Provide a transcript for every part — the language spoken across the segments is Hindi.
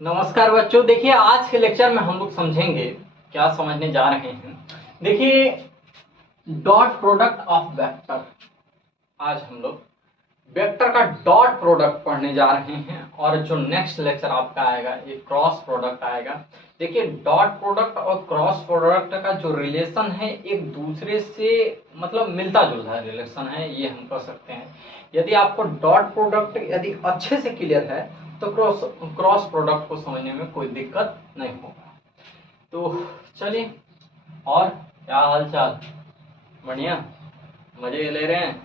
नमस्कार बच्चों। देखिए आज के लेक्चर में हम लोग समझेंगे, क्या समझने जा रहे हैं। देखिए डॉट प्रोडक्ट ऑफ वेक्टर। आज हम लोग वेक्टर का डॉट प्रोडक्ट पढ़ने जा रहे हैं और जो नेक्स्ट लेक्चर आपका आएगा ये क्रॉस प्रोडक्ट आएगा। देखिए डॉट प्रोडक्ट और क्रॉस प्रोडक्ट का जो रिलेशन है एक दूसरे से मतलब मिलता जुलता रिलेशन है, ये हम कह सकते हैं। यदि आपको डॉट प्रोडक्ट यदि अच्छे से क्लियर है तो क्रॉस क्रॉस प्रोडक्ट को समझने में कोई दिक्कत नहीं होगा। तो चलिए, और क्या हाल चाल? बढ़िया, मजे ले रहे हैं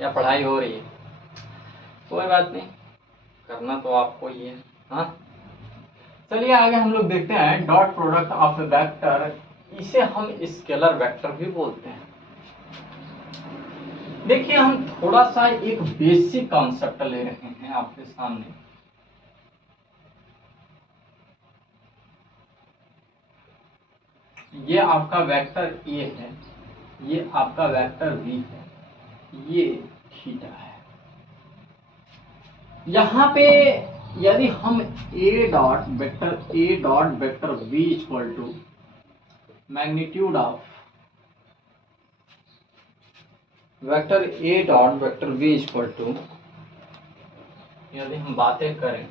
या पढ़ाई हो रही है? कोई बात नहीं, करना तो आपको ही है। हाँ, चलिए आगे हम लोग देखते हैं डॉट प्रोडक्ट ऑफ वेक्टर। इसे हम स्केलर वेक्टर भी बोलते हैं। देखिए हम थोड़ा सा एक बेसिक कॉन्सेप्ट ले रहे हैं आपके सामने। ये आपका वेक्टर ए है, ये आपका वेक्टर बी है, ये थीटा है। यहाँ पे यदि हम A dot vector B equal to magnitude of vector A dot vector B equal to, यदि हम बातें करें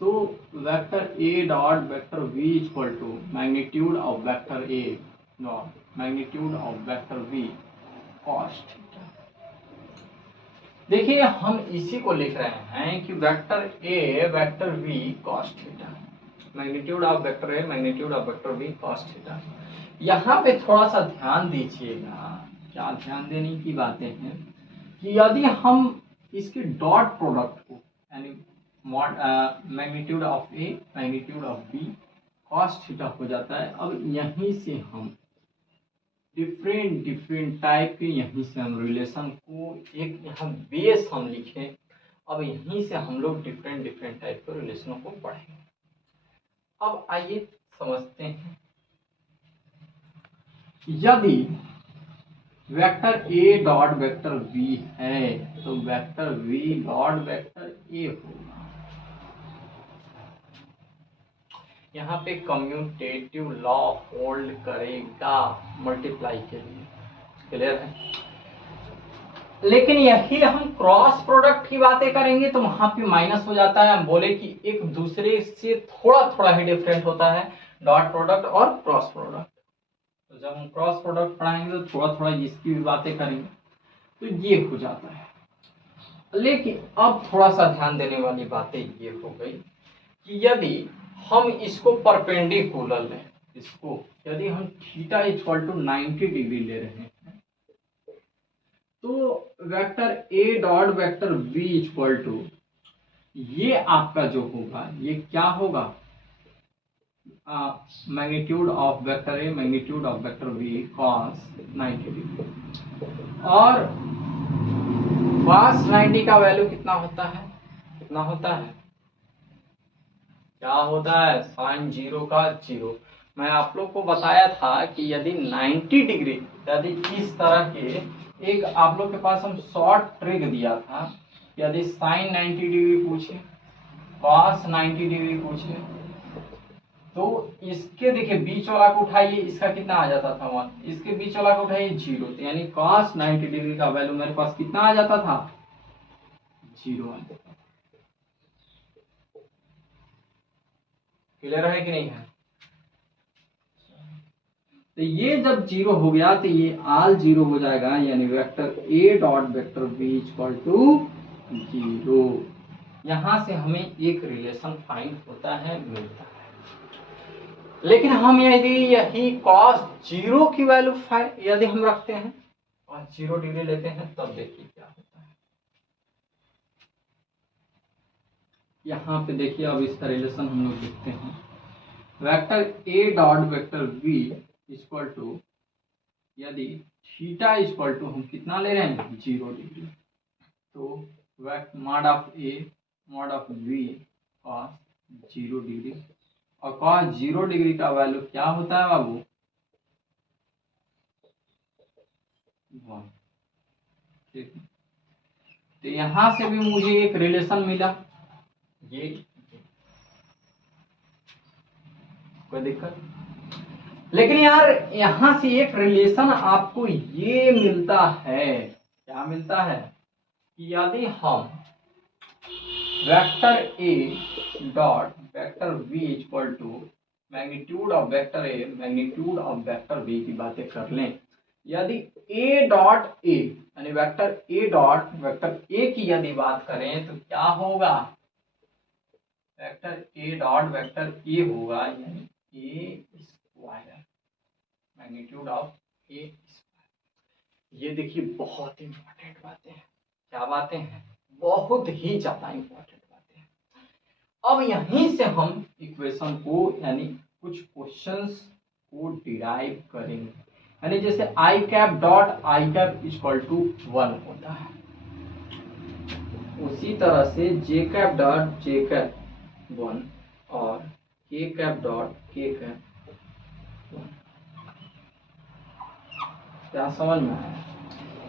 तो vector A dot vector B equal to magnitude of vector A dot magnitude of vector B cos theta. देखिए हम इसी को लिख रहे हैं कि vector A vector B cos theta, magnitude of vector A magnitude of vector B cos theta. यहाँ पे थोड़ा सा ध्यान दीजिएगा, क्या ध्यान देने की बातें हैं कि यदि हम इसके डॉट प्रोडक्ट को यानी magnitude of A magnitude of B cos theta हो जाता है। अब यहीं से हम डिफरेंट टाइप के यहीं से हम रिलेशन को एक यहाँ बेस हम लिखे। अब यहीं से हम लोग डिफरेंट टाइप के रिलेशनों को पढ़ेंगे। अब आइए समझते हैं। यदि vector A dot vector B है तो vector B dot vector A होगा। यहाँ पे कम्यूटेटिव लॉ होल्ड करेगा मल्टीप्लाई के लिए। क्लियर है? लेकिन यही हम क्रॉस प्रोडक्ट की बातें करेंगे तो वहां पे माइनस हो जाता है। हम बोले कि एक दूसरे से थोड़ा थोड़ा ही डिफरेंट होता है डॉट प्रोडक्ट और क्रॉस प्रोडक्ट। तो जब हम क्रॉस प्रोडक्ट पढ़ाएंगे तो थोड़ा थोड़ा इसकी भी बातें करेंगे, तो ये हो जाता है। लेकिन अब थोड़ा सा ध्यान देने वाली बातें ये हो गई कि यदि हम इसको परपेंडिकुलर लें, इसको यदि हम थीटा इक्वल टू 90 डिग्री ले रहे हैं तो vector A dot vector B equal to ये आपका जो होगा ये क्या होगा, magnitude of vector A magnitude of vector B cos 90 degree. और कॉस 90 का वैल्यू कितना होता है, कितना होता है, क्या होता है, साइन जीरो का जीरो। मैं आप लोग को बताया था कि यदि 90 डिग्री, यदि इस तरह के एक आप लोग के पास हम शॉर्ट ट्रिक दिया था, यदि साइन 90 डिग्री पूछे कॉस 90 डिग्री पूछे तो इसके देखिए बीच वाला को उठाइए, इसका कितना आ जाता था 1, इसके बीच वाला को उठाइए 0, तो यानी कॉस 90 डिग्री का वैल्यू मेरे पास कितना आ जाता था, 0 आ जाता था। क्लियर है कि नहीं है? तो ये जब 0 हो गया तो ये आल 0 हो जाएगा, यानी vector A dot vector B equal to 0। यहां से हमें एक रिलेशन फाइंड होता है, मिलता है। लेकिन हम यदि यही cos 0 की वैल्यू यदि हम रखते हैं और 0 डिग्री लेते हैं तब देखिए क्या होता है। यहाँ पे देखिए अब इसका रिलेशन हम लोग लिखते हैं, vector A dot vector B equal to यदि थीटा इक्वल टू हम कितना ले रहे हैं 0 डिग्री, तो mod of A mod of B cos 0 degree. और कॉस 0 डिग्री का वैल्यू क्या होता है बाबू, 1। ठीक है, तो यहां से भी मुझे एक रिलेशन मिला, ये कोई दिक्कत। लेकिन यार यहां से एक रिलेशन आपको ये मिलता है, क्या मिलता है कि यदि हम vector A dot vector B equal to magnitude of vector A magnitude of vector B की बातें कर लें, यदि ए डॉट ए यानी vector A dot vector A की यदि बात करें तो क्या होगा, vector A dot vector A होगा यानी A square magnitude of A square. ये देखिए बहुत इंपॉर्टेंट बातें हैं। क्या बातें हैं? बहुत ही ज्यादा इंपॉर्टेंट बातें हैं। अब यहीं से हम इक्वेशन को यानी कुछ क्वेश्चंस को डिराइव करेंगे, यानी जैसे I cap dot I cap equal to 1 होता है, उसी तरह से J cap dot J cap 1 और K cap dot K cap 1। क्या समझ में आया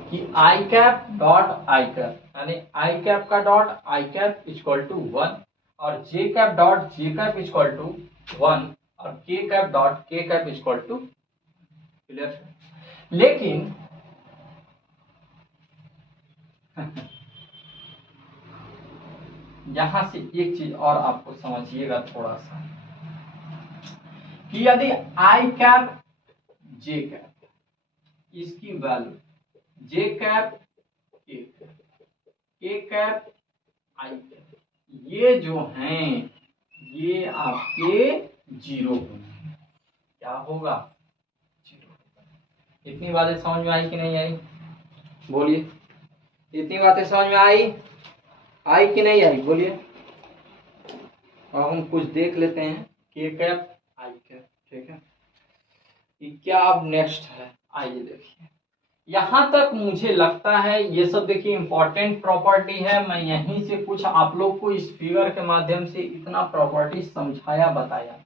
कि I cap dot I cap यानी आई कैप का dot I cap equal to 1 और J cap dot J cap equal to 1 और K cap dot K cap equal to, clear है? लेकिन यहां से एक चीज और आपको समझिएगा थोड़ा सा कि यदि आई कैप जे कैप इसकी वैल्यू जे कैप के कैप आई कैप ये जो हैं ये आपके 0 होंगे। क्या होगा? 0। इतनी बातें समझ में आई कि नहीं आई? बोलिए, इतनी बातें समझ में आई कि नहीं आई? बोलिए। अब हम कुछ देख लेते हैं के कैप आई कैप, ठीक है? ये क्या अब नेक्स्ट है, आइए देखिए। यहां तक मुझे लगता है ये सब देखिए इंपॉर्टेंट प्रॉपर्टी है। मैं यहीं से कुछ आप लोग को इस फिगर के माध्यम से इतना प्रॉपर्टी समझाया बताया,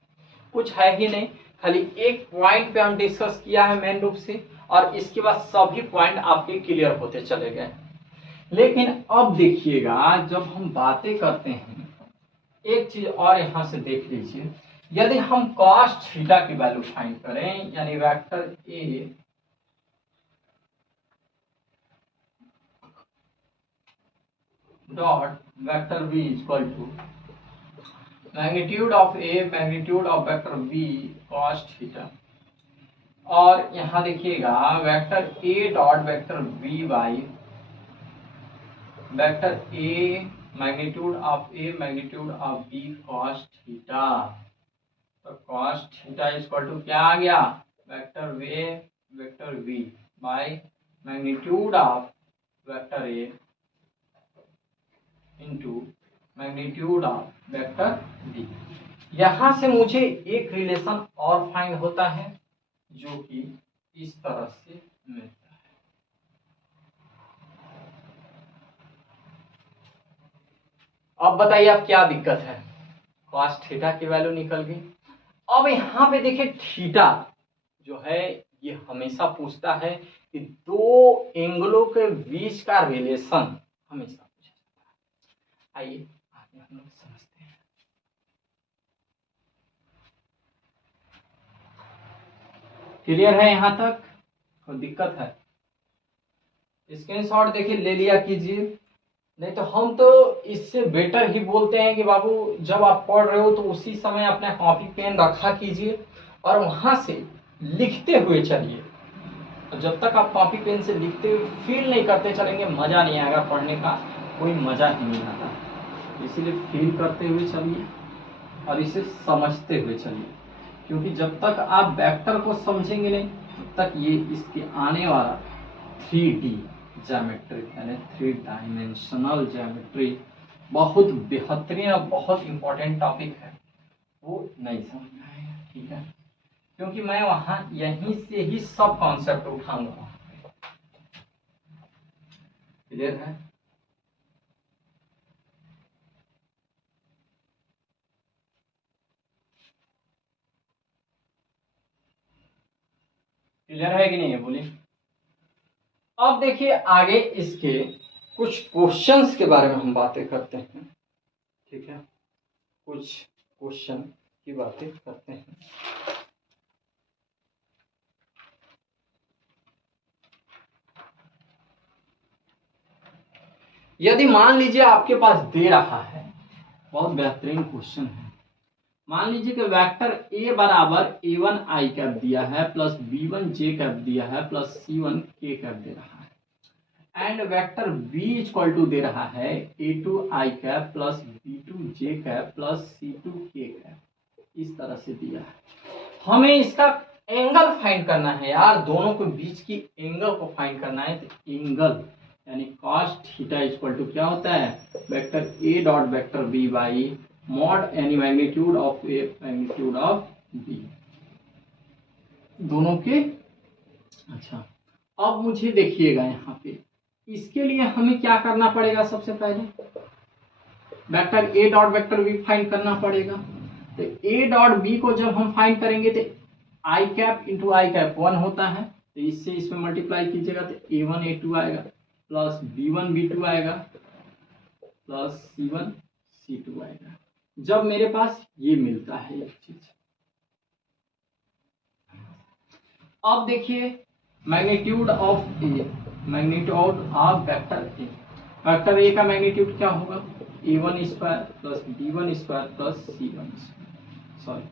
कुछ है ही नहीं, खाली एक पॉइंट पे हम डिस्कस किया है मेन रूप से, और इसके बाद सभी पॉइंट आपके क्लियर होते चले गए। लेकिन अब देखिएगा जब हम बातें करते हैं, एक चीज और यहां से देख लीजिए, यदि हम cos थीटा की वैल्यू फाइंड करें यानी vector A dot vector B equal to magnitude of A magnitude of vector B cos theta, और यहां देखिएगा vector A dot vector B by vector A magnitude of A magnitude of B cos theta. तो cos थीटा इक्वल टू क्या आ गया, vector B by magnitude of vector A into magnitude of vector B. यहां से मुझे एक रिलेशन और फाइंड होता है जो कि इस तरह से मिलता है। अब बताइए अब क्या दिक्कत है, cos थीटा की वैल्यू निकल गई। अब यहां पे देखिए थीटा जो है ये हमेशा पूछता है कि दो एंगलों के बीच का रिलेशन हमेशा पूछा जाता है। आइए आगे हम लोग समझते हैं। क्लियर है यहां तक? कोई दिक्कत है? स्क्रीनशॉट देखिए ले लिया कीजिए, नहीं तो हम तो इससे बेटर ही बोलते हैं कि बाबू जब आप पढ़ रहे हो तो उसी समय अपना कॉपी पेन रखा कीजिए और वहां से लिखते हुए चलिए। तो जब तक आप कॉपी पेन से लिखते हुए फील नहीं करते चलेंगे मजा नहीं आएगा पढ़ने का, कोई मजा ही नहीं आता। इसीलिए फील करते हुए चलिए और इसे समझते हुए चलिए, क्योंकि जब तक आप वेक्टर को समझेंगे नहीं तब तक ये इसके आने वाला 3D ज्योमेट्री यानी 3 डायमेंशनल ज्योमेट्री बहुत बेहतरीन और बहुत इंपॉर्टेंट टॉपिक है, वो नहीं समझ में आएगा, ठीक है? क्योंकि मैं वहां यहीं से ही सब कॉन्सेप्ट उठाऊंगा। क्लियर है? क्लियर है कि नहीं है? बोलिए। अब देखिए आगे इसके कुछ क्वेश्चंस के बारे में हम बातें करते हैं, ठीक है? कुछ क्वेश्चन की बातें करते हैं। यदि मान लीजिए आपके पास दे रहा है, बहुत बेहतरीन क्वेश्चन है, मान लीजिए कि वेक्टर a बराबर a1 i कैप दिया है प्लस b1 j कैप दिया है प्लस c1 k कैप दे रहा है, and vector b equal to दे रहा है a2 i cap plus b2 j cap plus c2 k cap, इस तरह से दिया है। हमें इसका एंगल फाइंड करना है यार, दोनों के बीच की एंगल को फाइंड करना है। तो एंगल यानी cos थीटा इक्वल टू क्या होता है, vector a dot vector b by mod यानी magnitude of A magnitude of B, दोनों के। अच्छा, अब मुझे देखिएगा यहाँ पे, इसके लिए हमें क्या करना पड़ेगा, सबसे पहले vector a dot vector b find करना पड़ेगा। तो a डॉट b को जब हम फाइंड करेंगे तो आई कैप इंटू आई कैप 1 होता है, तो इससे इसमें मल्टीप्लाई कीजिएगा तो a1 a2 आएगा प्लस b1 b2 आएगा प्लस c1 c2 आएगा। जब मेरे पास ये मिलता है एक चीज, अब देखिए magnitude of A, magnitude of vector A, vector A का मैग्नीट्यूड क्या होगा, a1 square plus b1 square plus c1 square, sorry.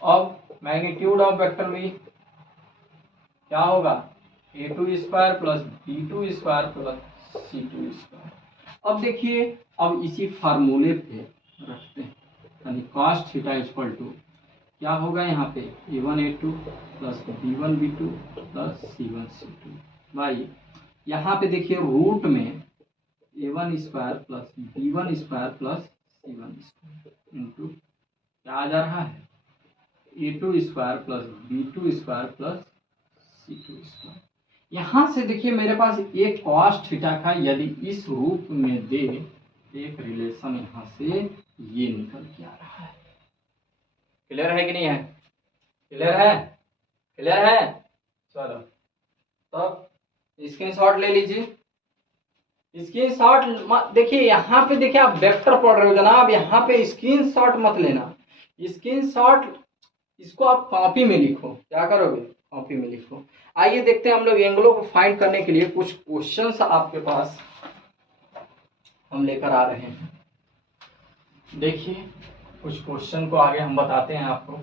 अब मैग्नीट्यूड ऑफ वेक्टर बी क्या होगा, a2 square plus b2 square plus c2 square. अब देखिए, अब इसी फार्मूले पे रखते हैं, यानी cos थीटा इक्वल टू क्या होगा, यहाँ पे a1 a2 plus b1 b2 plus c1 c2 भाई, यहाँ पे देखिए रूट में a1 square plus b1 square plus c1 square into क्या आ जा रहा है, a2 square plus b2 square plus c2 square. यहाँ से देखिए मेरे पास एक cos थीटा का यदि इस रूप में दे, एक रिलेशन यहाँ से ये निकल के आ रहा है। क्लियर है कि नहीं है, क्लियर है, क्लियर है। चलो तब स्क्रीनशॉट ले लीजिए, स्क्रीनशॉट देखिए, यहाँ पे देखिए आप वेक्टर पढ़ रहे हो जनाब, यहाँ पे स्क्रीनशॉट मत लेना, स्क्रीनशॉट इसको आप कॉपी में लिखो। क्या करोगे, कॉपी में लिखो। आइए देखते हैं हम लोग एंगलों को फाइंड करने के लिए कुछ क्वेश्चंस आपके पास हम लेकर आ रहे हैं। देखिए कुछ क्वेश्चन को आगे हम बताते हैं आपको।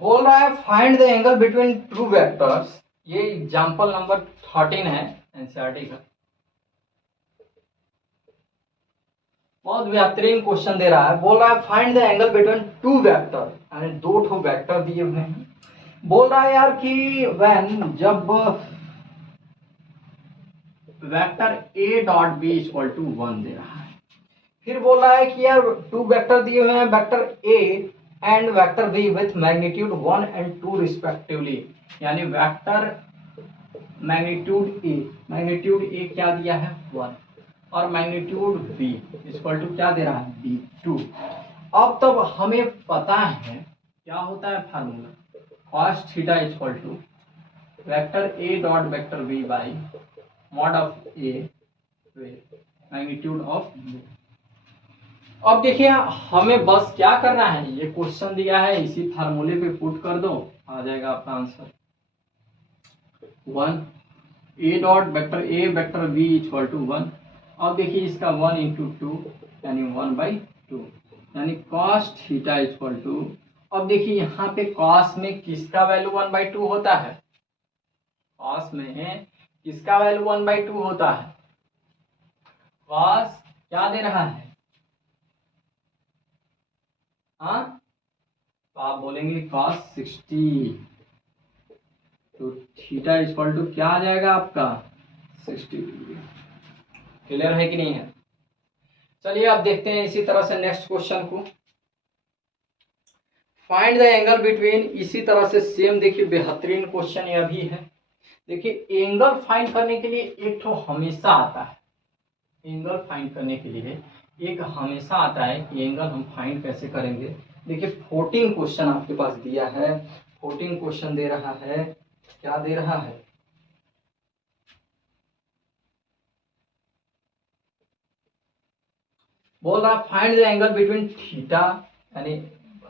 बोल रहा है find the angle between two vectors, ये एग्जांपल नंबर 13 है एनसीईआरटी का। बहुत बेहतरीन क्वेश्चन दे रहा है, बोल रहा है find the angle between two vector, यानी दो ठो वेक्टर दिए हुए हैं। बोल रहा है यार कि व्हेन, जब vector a dot b equal to 1 दे रहा है, फिर बोल रहा है कि यार टू वेक्टर दिए हुए हैं, vector a and vector b with magnitude 1 and 2 respectively, यानी वेक्टर मैग्नीट्यूड a क्या दिया है 1 और मैग्नीट्यूड b इक्वल टू क्या दे रहा है b2। अब तब हमें पता है क्या होता है formula, cos theta equal to vector a dot vector b by mod of a magnitude of b। अब देखिए हमें बस क्या करना है, ये क्वेश्चन दिया है, इसी फार्मूले पे पुट कर दो, आ जाएगा आपका answer 1 a dot vector a vector b equal to 1। अब देखिए इसका 1 इंटू 2 यानी 1/2, यानी cos थीटा इक्वल टू, अब देखिए यहाँ पे cos में किसका वैल्यू 1/2 होता है, cos में किसका वैल्यू 1/2 होता है, cos क्या दे रहा है, हाँ तो आप बोलेंगे cos 60, तो थीटा इक्वल टू क्या आ जाएगा आपका 60 डिग्री। क्लियर है कि नहीं है। चलिए अब देखते हैं इसी तरह से नेक्स्ट क्वेश्चन को, फाइंड द एंगल बिटवीन, इसी तरह से सेम देखिए बेहतरीन क्वेश्चन यह भी है। देखिए एंगल फाइंड करने के लिए एक तो हमेशा आता है, एंगल फाइंड करने के लिए एक हमेशा आता है कि एंगल हम फाइंड कैसे करेंगे। देखिए 14 क्वेश्चन आपके पास दिया है, 14 क्वेश्चन दे रहा है, क्या दे रहा है, बोल रहा है find the angle between theta, यानी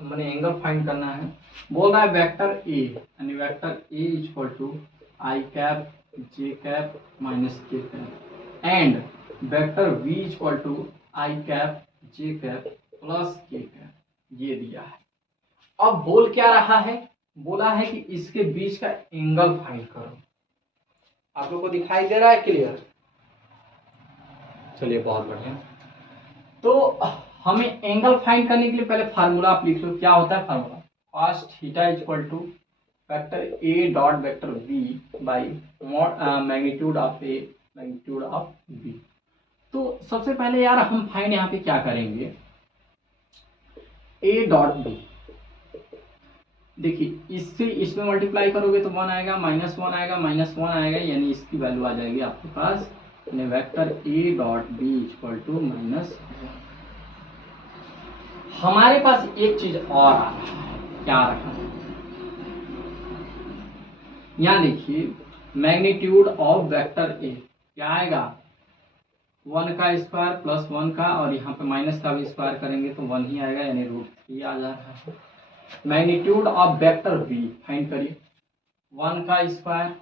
मैंने एंगल फाइंड करना है। बोल रहा है वेक्टर ए, यानी vector A equal to I cap J cap minus K cap and vector V equal to I cap J cap plus K cap, ये दिया है। अब बोल क्या रहा है, बोला है कि इसके बीच का एंगल फाइंड करो। आप लोग को दिखाई दे रहा है क्लियर? चलिए बहुत बढ़िया। तो हमें एंगल फाइंड करने के लिए पहले फार्मूला आप लिख लो। क्या होता है formula? cos theta equal to vector A dot vector B by magnitude of A magnitude of B. तो सबसे पहले यार हम फाइंड यहाँ पे क्या करेंगे, ए डॉट बी। देखिए इससे इसमें मल्टीप्लाई करोगे तो 1 आएगा, -1 आएगा, -1 आएगा, यानी इसकी वैल्यू आ जाएगी आपके पास, यानी vector A dot B equal to -1। हमारे पास एक चीज और आ रहा है, क्या आ रहा है, यहाँ देखिए मैग्नीट्यूड ऑफ वेक्टर ए क्या आएगा, 1 का स्क्वायर प्लस 1 का, और यहाँ पे माइनस का भी स्क्वायर करेंगे तो 1 ही आएगा, यानी √3 आ जा रहा है। Magnitude of vector B find करिए, 1 का स्क्वायर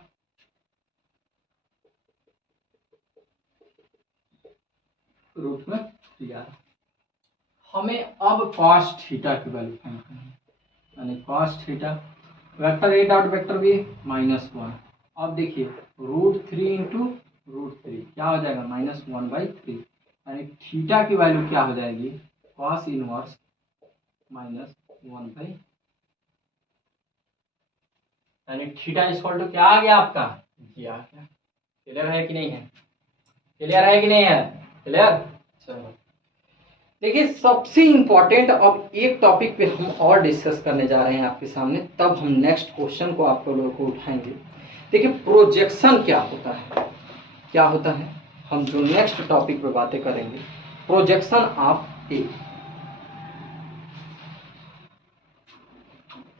रूट में 3 आ रहा। हमें अब cos थीटा की वैल्यू फाइंड करनी है, यानी cos theta vector A dot vector B -1। अब देखिए √3 इंटू √3 क्या हो जाएगा, -1/3, यानी थीटा की वैल्यू क्या हो जाएगी, cos इनवर्स -1/, यानी थीटा इक्वल टू क्या आ गया आपका, ये आ गया। क्लियर है कि नहीं है, क्लियर है कि नहीं है, क्लियर। चलो देखिए सबसे इंपॉर्टेंट अब एक टॉपिक पे हम और डिस्कस करने जा रहे हैं आपके सामने, तब हम नेक्स्ट क्वेश्चन को आप लोगों को उठाएंगे। देखिए प्रोजेक्शन क्या होता है, क्या होता है, हम जो नेक्स्ट टॉपिक पे बातें करेंगे, प्रोजेक्शन ऑफ ए।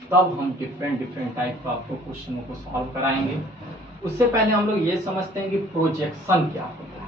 तब हम डिफरेंट टाइप का आपको क्वेश्चनों को सॉल्व कराएंगे। उससे पहले हम लोग ये समझते हैं कि प्रोजेक्शन क्या होता है।